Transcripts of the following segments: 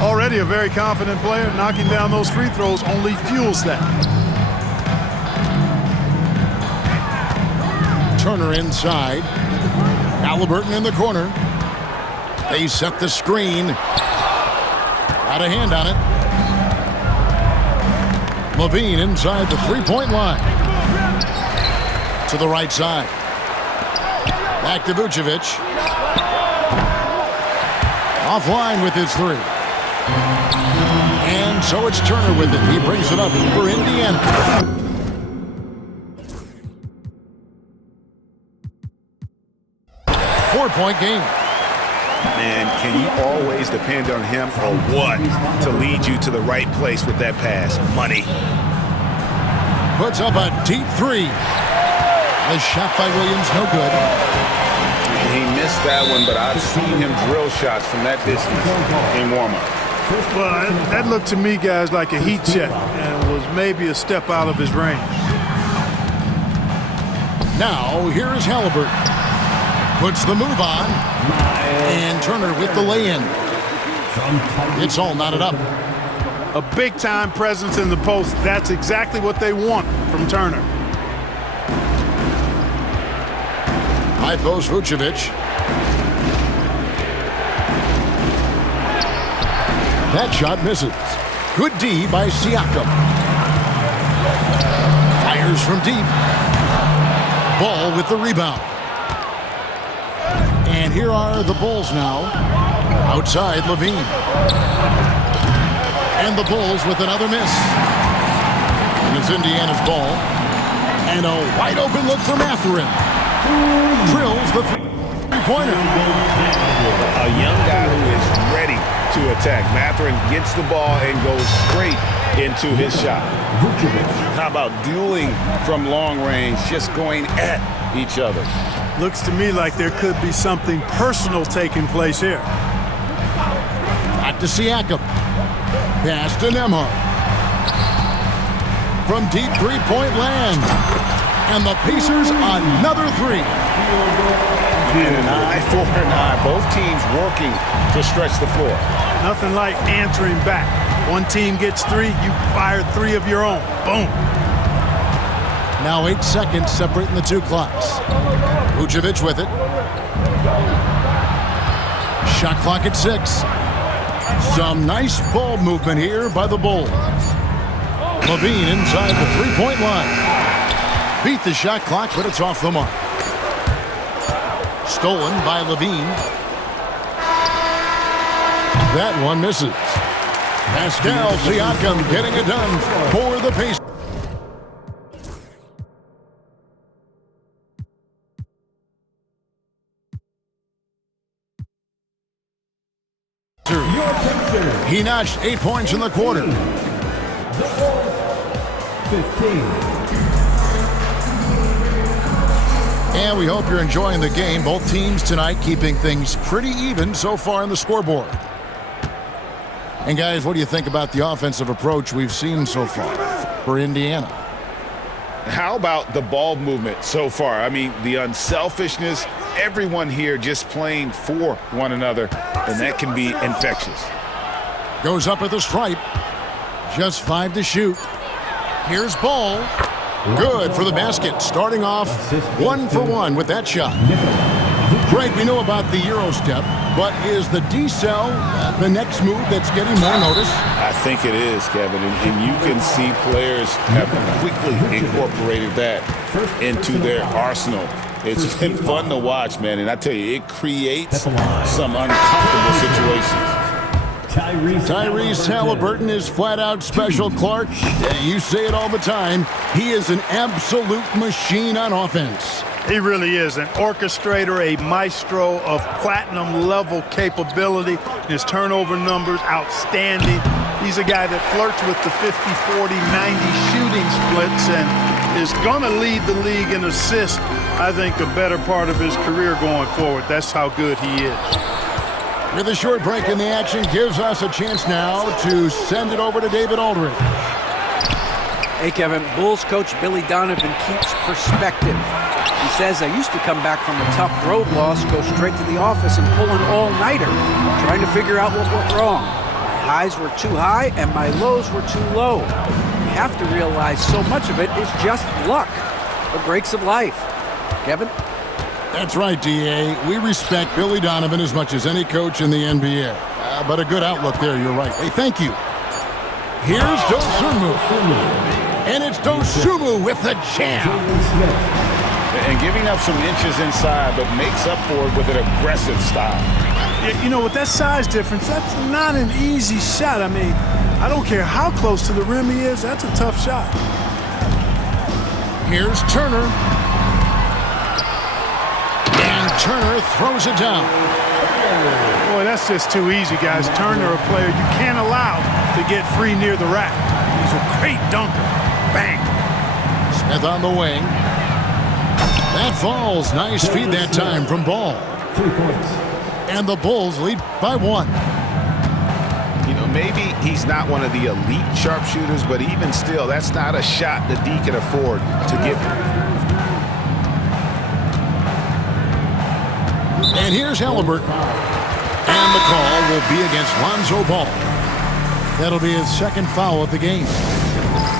Already a very confident player, knocking down those free throws only fuels that. Turner inside. Halliburton in the corner. They set the screen. Got a hand on it. Levine inside the three-point line. To the right side. Back to Vucevic. Offline with his three. And so it's Turner with it. He brings it up for Indiana. 4-point game. Man, can you always depend on him or what to lead you to the right place with that pass? Money. Puts up a deep three. The shot by Williams, no good. He missed that one, but I've seen him drill shots from that distance in warm-up. Well, that looked to me, guys, like a heat check and was maybe a step out of his range. Now, here is Halliburton. Puts the move on. And Turner with the lay-in. It's all knotted up. A big-time presence in the post. That's exactly what they want from Turner. High post Vucevic. That shot misses. Good D by Siakam. Fires from deep. Ball with the rebound. And here are the Bulls now. Outside Levine. And the Bulls with another miss. And it's Indiana's ball. And a wide open look for Mathurin. Drills the three-pointer. A young guy who is ready to attack. Mathurin gets the ball and goes straight into his shot. How about dueling from long range, just going at each other? Looks to me like there could be something personal taking place here. Back to Siakam. Pass to Nembhard. From deep three-point land. And the Pacers another three. And an eye for an eye. Both teams working to stretch the floor. Nothing like answering back. One team gets three, you fire three of your own. Boom. Now 8 seconds separating the two clocks. Vucevic with it. Shot clock at 6. Some nice ball movement here by the Bulls. Levine inside the three-point line. Beat the shot clock, but it's off the mark. Stolen by Levine. That one misses. Pascal Siakam getting it done for the Pacers. He notched 8 points in the quarter. 15. And we hope you're enjoying the game. Both teams tonight keeping things pretty even so far on the scoreboard. And guys, what do you think about the offensive approach we've seen so far for Indiana? How about the ball movement so far? I mean, the unselfishness, everyone here just playing for one another, and that can be infectious. Goes up at the stripe. Just 5 to shoot. Here's Ball. Good for the basket. Starting off 1 for 1 with that shot. Greg, we know about the Euro step, but is the decel the next move that's getting more notice? I think it is, Kevin, and you can see players have quickly incorporated that into their arsenal. It's been fun to watch, man, and I tell you, it creates some uncomfortable situations. Tyrese Halliburton is flat out special, Clark. You say it all the time. He is an absolute machine on offense. He really is an orchestrator, a maestro of platinum-level capability. His turnover numbers, outstanding. He's a guy that flirts with the 50, 40, 90 shooting splits and is going to lead the league in assists, I think, a better part of his career going forward. That's how good he is. With a short break in the action, gives us a chance now to send it over to David Aldridge. Hey, Kevin, Bulls coach Billy Donovan keeps perspective. He says, I used to come back from a tough road loss, go straight to the office and pull an all-nighter, trying to figure out what went wrong. My highs were too high and my lows were too low. You have to realize so much of it is just luck. The breaks of life. Kevin? That's right, D.A. We respect Billy Donovan as much as any coach in the NBA. But a good outlook there, you're right. Hey, thank you. Here's Dosunmu. And it's Dosunmu with the jam. And giving up some inches inside, but makes up for it with an aggressive style. Yeah, you know, with that size difference, that's not an easy shot. I mean, I don't care how close to the rim he is, that's a tough shot. Here's Turner. And Turner throws it down. Boy, that's just too easy, guys. Turner, a player you can't allow to get free near the rack. He's a great dunker. Bang. Smith on the wing. That falls. Nice feed that time from Ball. 3 points. And the Bulls lead by 1. You know, maybe he's not one of the elite sharpshooters, but even still, that's not a shot that D can afford to give him. And here's Halliburton. And the call will be against Lonzo Ball. That'll be his second foul of the game.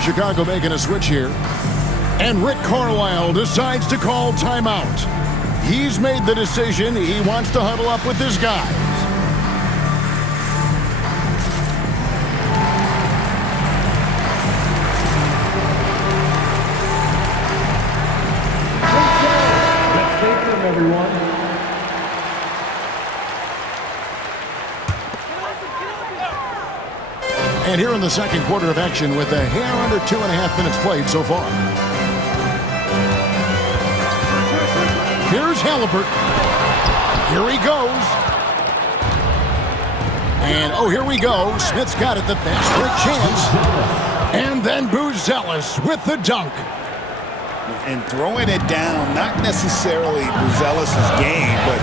Chicago making a switch here. And Rick Carlisle decides to call timeout. He's made the decision. He wants to huddle up with his guys. Let's take them, everyone. And here in the second quarter of action with a hair under 2.5 minutes played so far. Here's Halliburton. Here he goes. And, oh, here we go. Smith's got it. The fast break chance. And then Buzelis with the dunk. And throwing it down, not necessarily Buzelis' game, but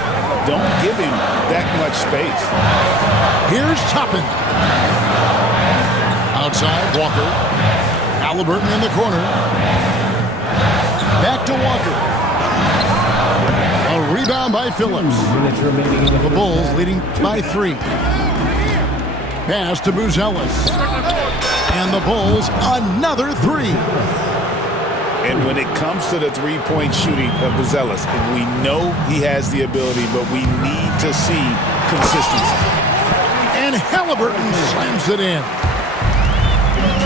don't give him that much space. Here's Toppin. Outside, Walker. Halliburton in the corner. Back to Walker. A rebound by Phillips. 2 minutes remaining in The Bulls leading by 3. Pass to Buzelis. And the Bulls another 3. And when it comes to the three-point shooting of Buzelis, we know he has the ability, but we need to see consistency. And Halliburton slams it in.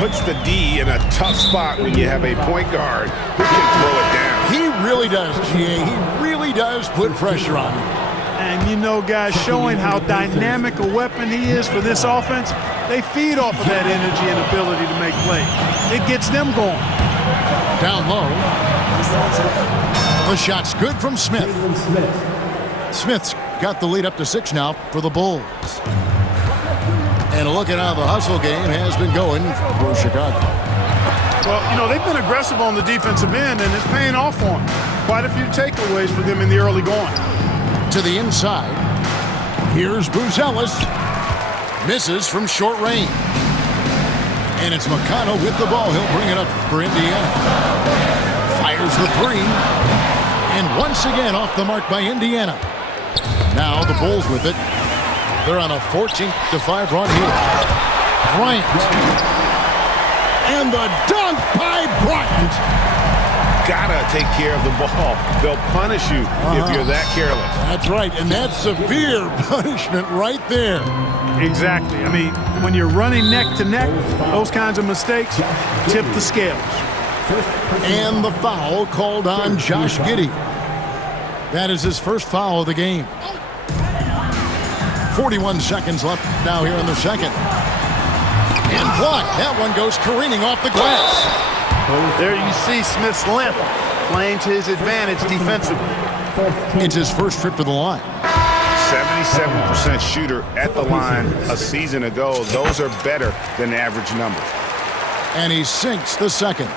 Puts the D in a tough spot when you have a point guard who can throw it down. He really does, G.A. He really does put pressure on him. And you know, guys, showing how dynamic a weapon he is for this offense, they feed off of that energy and ability to make plays. It gets them going. Down low. The shot's good from Smith. Jalen Smith. Smith's got the lead up to 6 now for the Bulls. And look at how the hustle game has been going for Chicago. Well, you know, they've been aggressive on the defensive end, and it's paying off for them. Quite a few takeaways for them in the early going. To the inside. Here's Buzelis. Misses from short range. And it's McConnell with the ball. He'll bring it up for Indiana. Fires the 3. And once again off the mark by Indiana. Now the Bulls with it. They're on a 14-5 run here. Bryant. And the dunk by Bryant. Gotta take care of the ball. They'll punish you if you're that careless. That's right, and that's severe punishment right there. Exactly. I mean, when you're running neck to neck, those kinds of mistakes tip the scales. And the foul called on Josh Giddey. That is his first foul of the game. 41 seconds left now here in the second. And blocked. That one goes careening off the glass. There you see Smith's length playing to his advantage defensively. It's his first trip to the line. 77% shooter at the line a season ago. Those are better than the average number. And he sinks the second.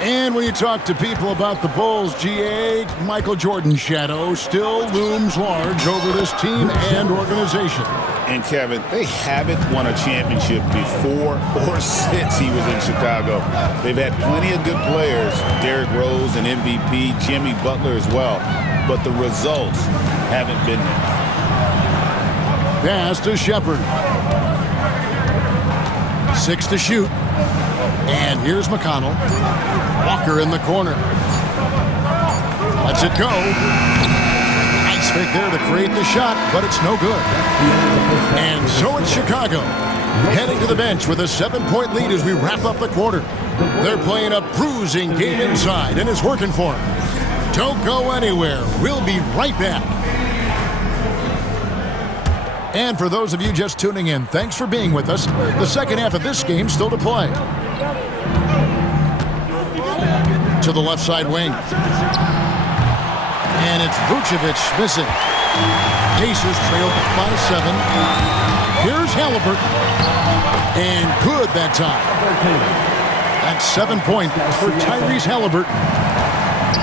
And when you talk to people about the Bulls, GA, Michael Jordan's shadow still looms large over this team and organization. And Kevin, they haven't won a championship before or since he was in Chicago. They've had plenty of good players, Derrick Rose, an MVP, Jimmy Butler as well, but the results haven't been there. Pass to Shepard. 6 to shoot. And here's McConnell. Walker in the corner. Lets it go. Nice fake there to create the shot, but it's no good. And so it's Chicago heading to the bench with a 7-point lead as we wrap up the quarter. They're playing a bruising game inside, and it's working for them. Don't go anywhere. We'll be right back. And for those of you just tuning in, thanks for being with us. The second half of this game still to play. To the left side wing. And it's Vucevic missing. Pacers trail by 7. Here's Halliburton. And good that time. That's 7 points for Tyrese Halliburton.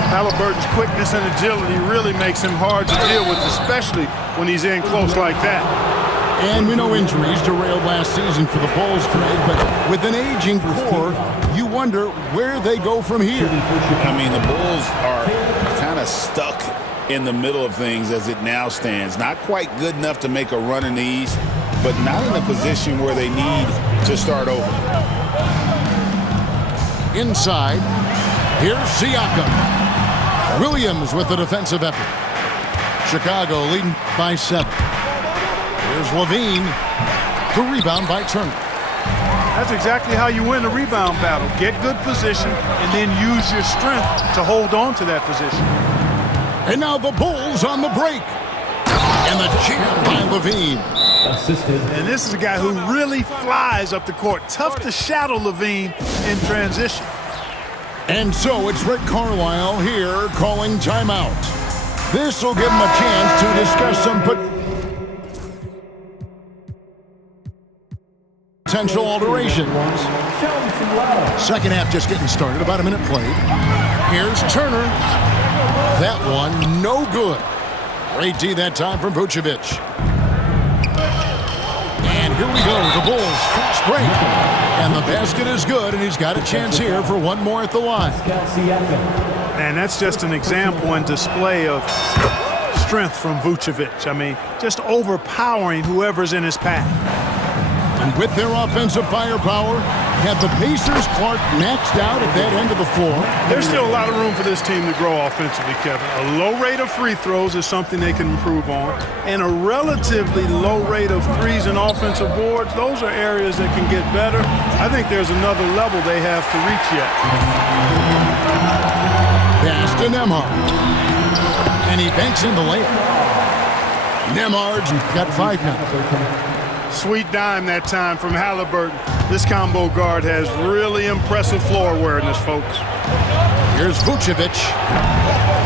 Halliburton's quickness and agility really makes him hard to deal with, especially when he's in close like that. And we know injuries derailed last season for the Bulls trade, but with an aging core, you wonder where they go from here. I mean, the Bulls are kind of stuck in the middle of things as it now stands. Not quite good enough to make a run in the East, but not in a position where they need to start over. Inside, here's Siakam. Williams with the defensive effort. Chicago leading by 7. Here's Levine. The rebound by Turner. That's exactly how you win a rebound battle. Get good position and then use your strength to hold on to that position. And now the Bulls on the break. And the jam by Levine. Assisted. And this is a guy who really flies up the court. Tough to shadow Levine in transition. And so it's Rick Carlisle here calling timeout. This will give him a chance to discuss some potential alterations. Second half just getting started, about a minute played. Here's Turner. That one no good. Great D that time from Vucevic. And here we go, the Bulls fast break. And the basket is good, and he's got a chance here for one more at the line. And that's just an example and display of strength from Vucevic. I mean, just overpowering whoever's in his path. And with their offensive firepower, have the Pacers Clark maxed out at that end of the floor. There's still a lot of room for this team to grow offensively, Kevin. A low rate of free throws is something they can improve on, and a relatively low rate of threes and offensive boards. Those are areas that can get better. I think there's another level they have to reach yet. Pass to Nembhard. And he banks in the layup. Nembhard's got 5 now. Sweet dime that time from Halliburton. This combo guard has really impressive floor awareness, folks. Here's Vucevic.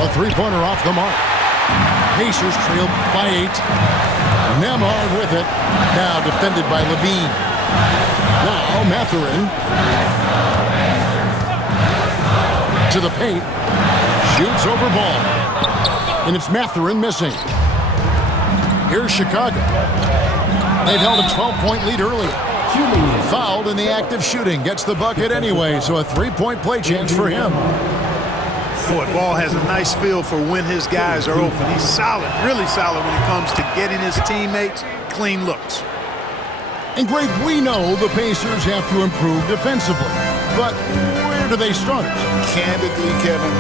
A three-pointer off the mark. Pacers trail by 8. Nembhard with it. Now defended by Levine. Now Mathurin. To the paint. Shoots over ball. And it's Mathurin missing. Here's Chicago. They've held a 12-point lead earlier. Fouled in the act of shooting. Gets the bucket anyway, so a 3-point play chance for him. Boy, Ball has a nice feel for when his guys are open. He's solid, really solid when it comes to getting his teammates clean looks. And Greg, we know the Pacers have to improve defensively. But where do they start? Candidly, Kevin,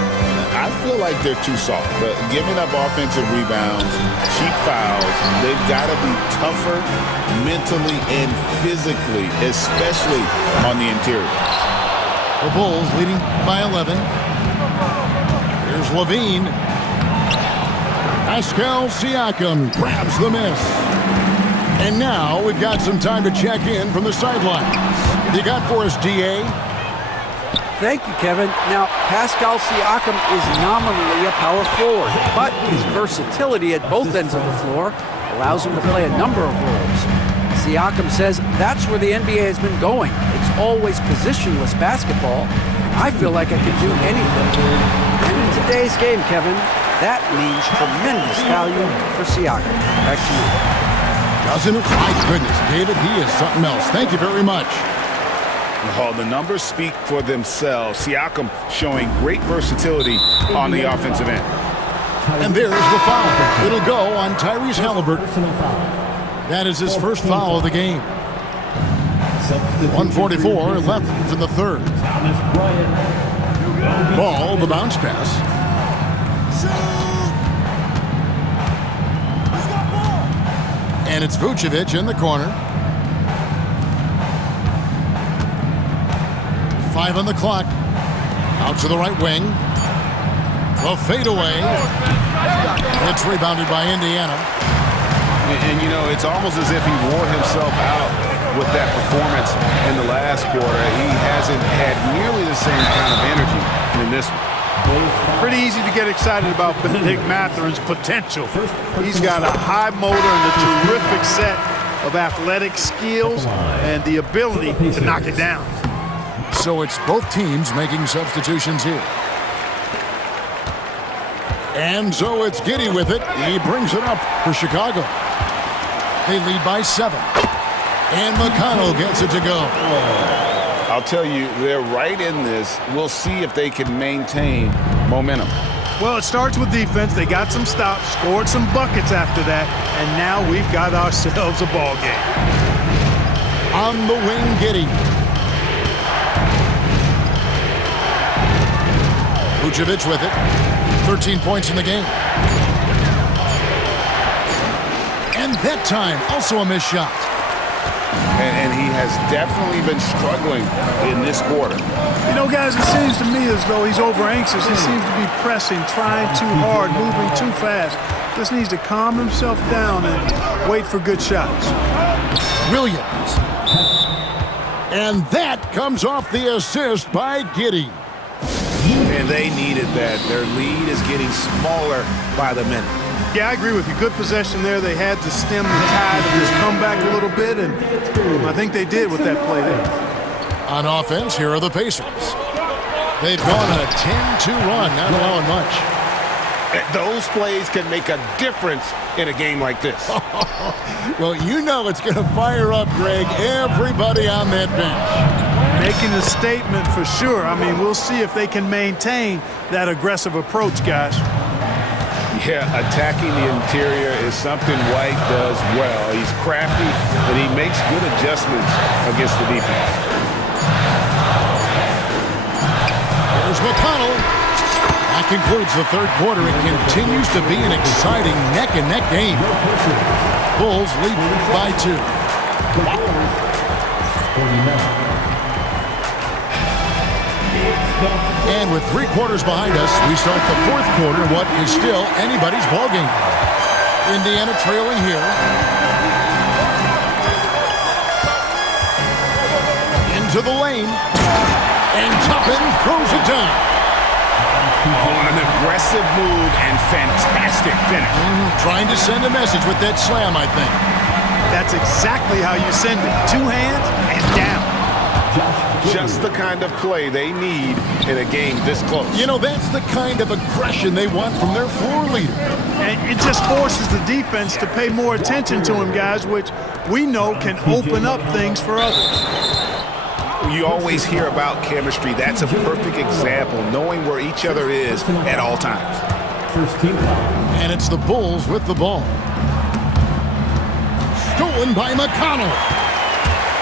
I feel like they're too soft. But giving up offensive rebounds, cheap fouls, they've got to be tougher mentally and physically, especially on the interior. The Bulls leading by 11. Here's Levine. Pascal Siakam grabs the miss. And now we've got some time to check in from the sidelines. You got for us, D.A.? Thank you, Kevin. Now, Pascal Siakam is nominally a power forward, but his versatility at both ends of the floor allows him to play a number of roles. Siakam says that's where the NBA has been going. It's always positionless basketball. I feel like I could do anything. And in today's game, Kevin, that means tremendous value for Siakam. Back to you. Doesn't it? My goodness, David, he is something else. Thank you very much. Well, the numbers speak for themselves. Siakam showing great versatility on the offensive end. And there's the foul. It'll go on Tyrese Halliburton. That is his first foul of the game. 1:44 left in the third. Thomas Bryant. Ball, the bounce pass. And it's Vucevic in the corner. 5 on the clock. Out to the right wing. The fadeaway. It's rebounded by Indiana. And, you know, it's almost as if he wore himself out with that performance in the last quarter. He hasn't had nearly the same kind of energy in this one. Pretty easy to get excited about Bennedict Mathurin's potential. He's got a high motor and a terrific set of athletic skills and the ability to knock it down. So it's both teams making substitutions here. And so it's Giddey with it. He brings it up for Chicago. They lead by 7. And McConnell gets it to go. I'll tell you, they're right in this. We'll see if they can maintain momentum. Well, it starts with defense. They got some stops, scored some buckets after that, and now we've got ourselves a ball game. On the wing, Giddey. Vucevic with it. 13 points in the game. And that time, also a missed shot. And he has definitely been struggling in this quarter. You know, guys, it seems to me as though he's over-anxious. He seems to be pressing, trying too hard, moving too fast. Just needs to calm himself down and wait for good shots. Williams. And that comes off the assist by Giddey. And they needed that. Their lead is getting smaller by the minute. Yeah, I agree with you. Good possession there. They had to stem the tide of this comeback a little bit, and I think they did with that play there. On offense, here are the Pacers. They've gone on a 10-2 run, not allowing much. Those plays can make a difference in a game like this. Well, you know it's going to fire up, Greg, everybody on that bench. Making a statement for sure. I mean, we'll see if they can maintain that aggressive approach, guys. Yeah, attacking the interior is something White does well. He's crafty, and he makes good adjustments against the defense. Here's McConnell. That concludes the third quarter. It continues to be an exciting neck-and-neck game. Bulls lead by 2. And with 3 quarters behind us, we start the fourth quarter, what is still anybody's ballgame. Indiana trailing here. Into the lane. And Toppin throws it down. Oh, an aggressive move and fantastic finish. Trying to send a message with that slam, I think. That's exactly how you send it. 2 hands and down. Just the kind of play they need in a game this close. You know, that's the kind of aggression they want from their floor leader. And it just forces the defense to pay more attention to him, guys, which we know can open up things for others. You always hear about chemistry. That's a perfect example, knowing where each other is at all times. First team foul. And it's the Bulls with the ball. Stolen by McConnell.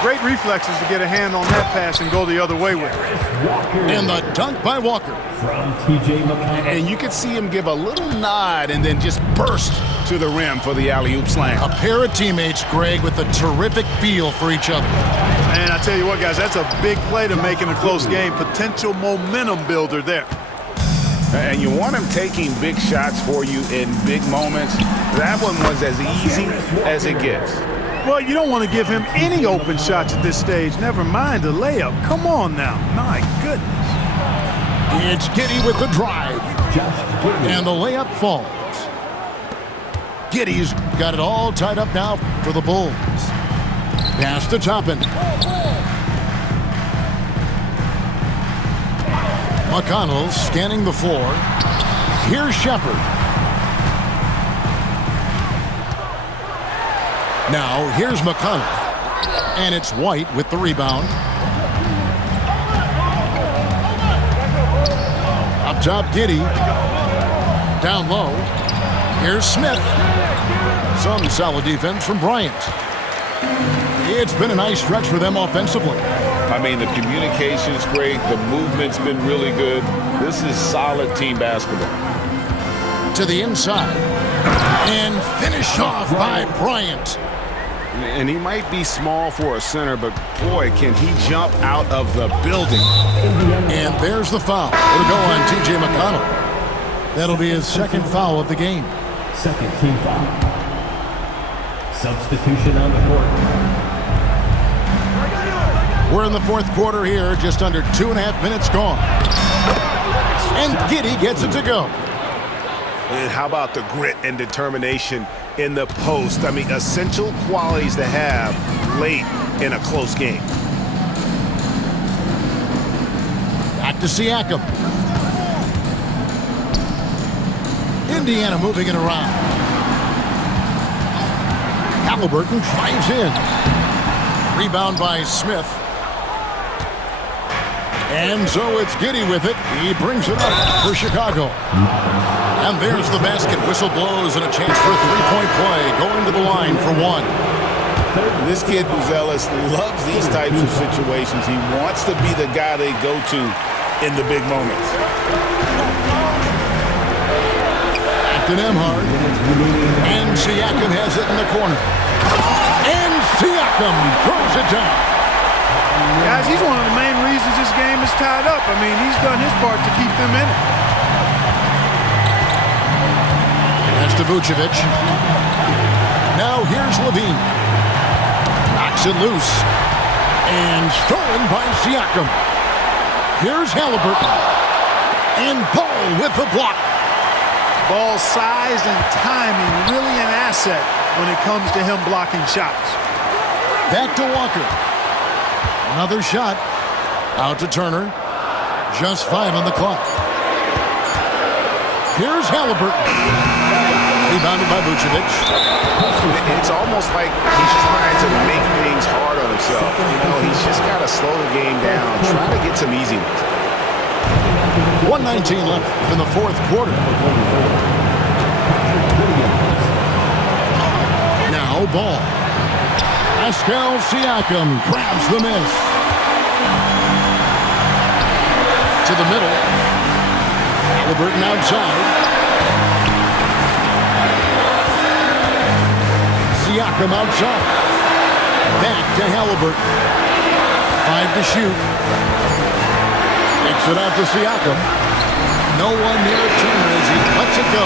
Great reflexes to get a hand on that pass and go the other way with it. And the dunk by Walker. From T.J. McConnell. And you can see him give a little nod and then just burst to the rim for the alley-oop slam. A pair of teammates, Greg, with a terrific feel for each other. And I tell you what, guys, that's a big play to make in a close game. Potential momentum builder there. And you want him taking big shots for you in big moments. That one was as easy as it gets. Well, you don't want to give him any open shots at this stage. Never mind a layup. Come on now. My goodness. It's Giddey with the drive. And the layup falls. Giddey's got it all tied up now for the Bulls. Pass to Toppin. McConnell scanning the floor. Here's Shepherd. Now, here's McConnell. And it's White with the rebound. Up top, Giddey. Down low. Here's Smith. Some solid defense from Bryant. It's been a nice stretch for them offensively. I mean, the communication's great. The movement's been really good. This is solid team basketball. To the inside. And finished off by Bryant. And he might be small for a center, but boy, can he jump out of the building. And there's the foul. It'll go on T.J. McConnell. That'll be his second foul of the game. Second team foul. Substitution on the court. We're in the fourth quarter here, just under 2.5 minutes gone. And Giddey gets it to go. And how about the grit and determination in the post? I mean, essential qualities to have late in a close game. Back to Siakam. Indiana moving it around. Halliburton drives in. Rebound by Smith. And so it's Giddey with it. He brings it up for Chicago. And there's the basket. Whistle blows and a chance for a three-point play. Going to the line for one. This kid, Buzelis, loves these types of situations. He wants to be the guy they go to in the big moments. To Nembhard. And Siakam has it in the corner. And Siakam throws it down. Guys, he's one of the main reasons this game is tied up. I mean, he's done his part to keep them in it. That's to Vucevic. Now here's Levine. Knocks it loose. And stolen by Siakam. Here's Halliburton. And Ball with the block. Ball's size and timing really an asset when it comes to him blocking shots. Back to Walker. Another shot. Out to Turner. Just 5 on the clock. Here's Halliburton. Rebounded by Vucevic. It's almost like he's trying to make things hard on himself. You know, he's just got to slow the game down, try to get some easy ones. 1:19 left in the fourth quarter. Now Ball. Pascal Siakam grabs the miss. To the middle. Halliburton outside. Siakam outside. Back to Halliburton. 5 to shoot. Takes it out to Siakam. No one near Turner as he lets it go.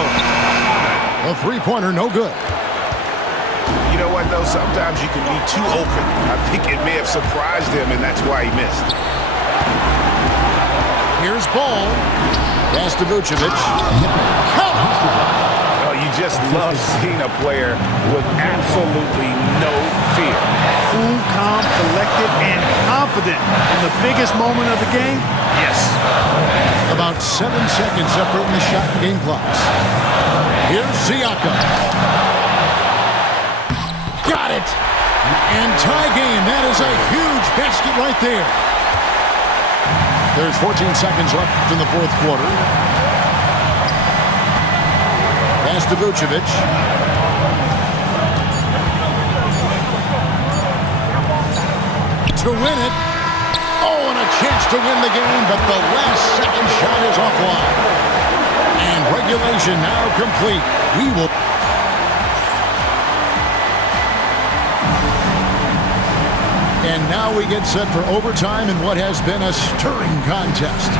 A three-pointer, no good. You know what, though? Sometimes you can be too open. I think it may have surprised him, and that's why he missed. Here's Ball. Pass to Vucevic. Oh, you just love seeing a player with absolutely no fear. Cool, calm, collected, and confident in the biggest moment of the game? Yes. About 7 seconds separating the shot and game clocks. Here's Siakam. Got it! And tie game. That is a huge basket right there. There's 14 seconds left in the fourth quarter. Pass to Vucevic. To win it. Oh, and a chance to win the game, but the last second shot is offline. And regulation now complete. We will... And now we get set for overtime in what has been a stirring contest.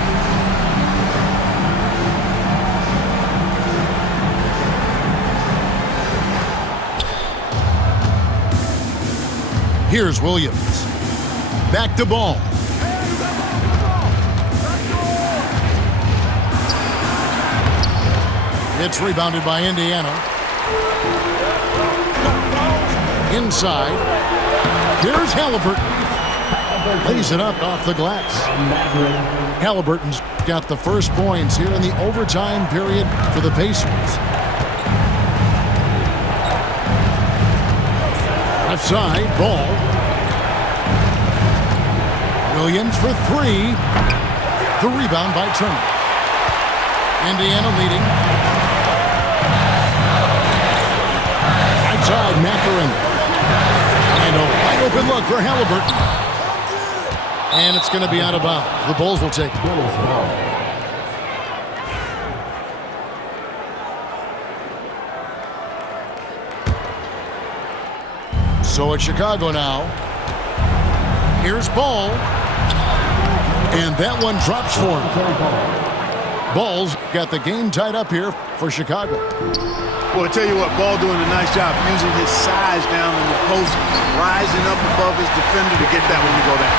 Here's Williams. Back to Ball. It's rebounded by Indiana. Inside. Here's Halliburton. Lays it up off the glass. Halliburton's got the first points here in the overtime period for the Pacers. Left side, Ball. Williams for 3. The rebound by Turner. Indiana leading. Outside, Mathurin. And a wide open look for Halliburton. And it's going to be out of bounds. The Bulls will take it. Bulls ball. So it's Chicago now. Here's Ball. And that one drops for him. Bulls got the game tied up here for Chicago. Well, I tell you what, Ball doing a nice job using his size down in the post, rising up above his defender to get that one to go down.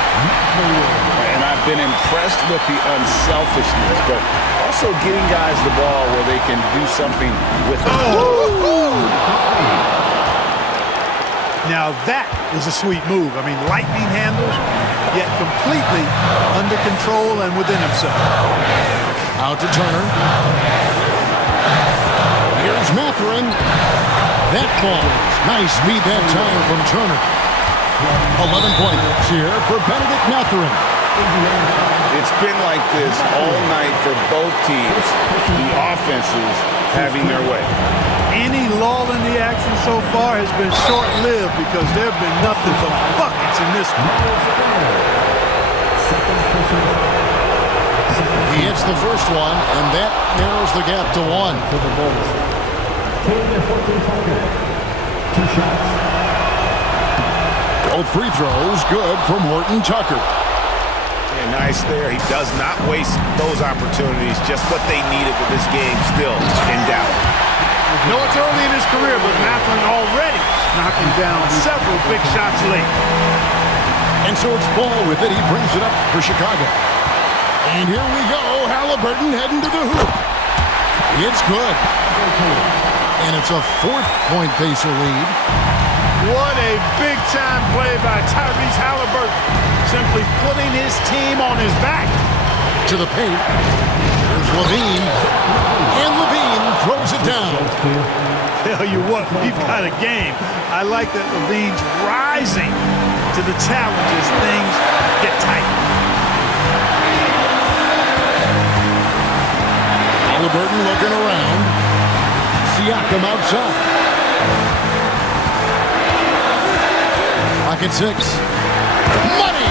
And I've been impressed with the unselfishness, but also getting guys the ball where they can do something with it. Now that is a sweet move. I mean, lightning handles, yet completely under control and within himself. Out to Turner. Here's Mathurin. That ball. Nice beat that time from Turner. 11 points here for Benedict Mathurin. It's been like this all night for both teams. The offenses having their way. Any lull in the action so far has been short-lived because there have been nothing but buckets in this one. He hits the first one, and that narrows the gap to one. For the Bulls. Horton Tucker. 2 shots. Both free throws good from Horton Tucker. Yeah, nice there. He does not waste those opportunities. Just what they needed with this game still in doubt. No, it's early in his career, but Mathurin already knocking down several big shots late. And so it's Ball with it. He brings it up for Chicago. And here we go. Halliburton heading to the hoop. It's good. And it's a 4-point Pacer lead. What a big-time play by Tyrese Halliburton. Simply putting his team on his back. To the paint. There's Levine. And Levine throws it down. Tell you what, we've got a game. I like that Levine's rising to the challenge as things get tight. Halliburton looking around. Siakam outside. Pocket 6. Money!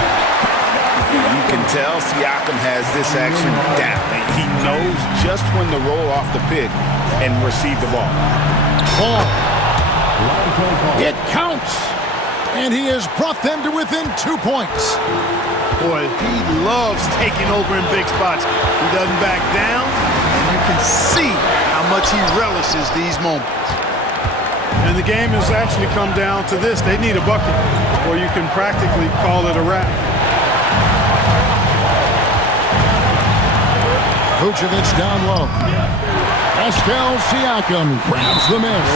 You can tell Siakam has this action down. He knows just when to roll off the pick and receive the ball. Ball. It counts! And he has brought them to within 2 points. Boy, he loves taking over in big spots. He doesn't back down, and you can see how much he relishes these moments. And the game has actually come down to this. They need a bucket, or you can practically call it a wrap. Vucevic down low. Pascal Siakam grabs the miss.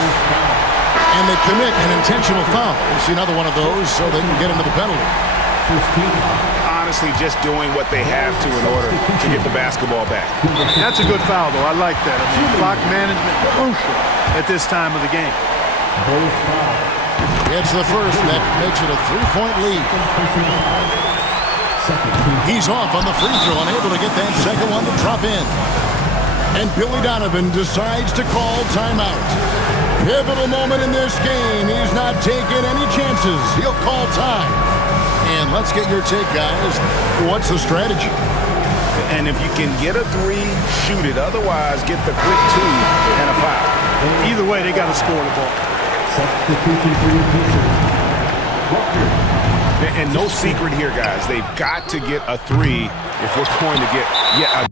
And they commit an intentional foul. We'll see another one of those so they can get into the penalty. Honestly, just doing what they have to in order to get the basketball back. That's a good foul, though. I like that. I mean, clock management crucial at this time of the game. It's the first. That makes it a 3-point lead. He's off on the free throw, unable to get that second one to drop in. And Billy Donovan decides to call timeout. Pivotal moment in this game. He's not taking any chances. He'll call time. And let's get your take, guys. What's the strategy? And if you can get a 3, shoot it. Otherwise, get the quick 2 and a foul. Either way, they got to score the ball. And no secret here, guys. They've got to get a 3 if we're going to get yet a...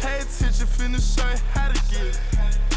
Pay attention, finna show you how to get it.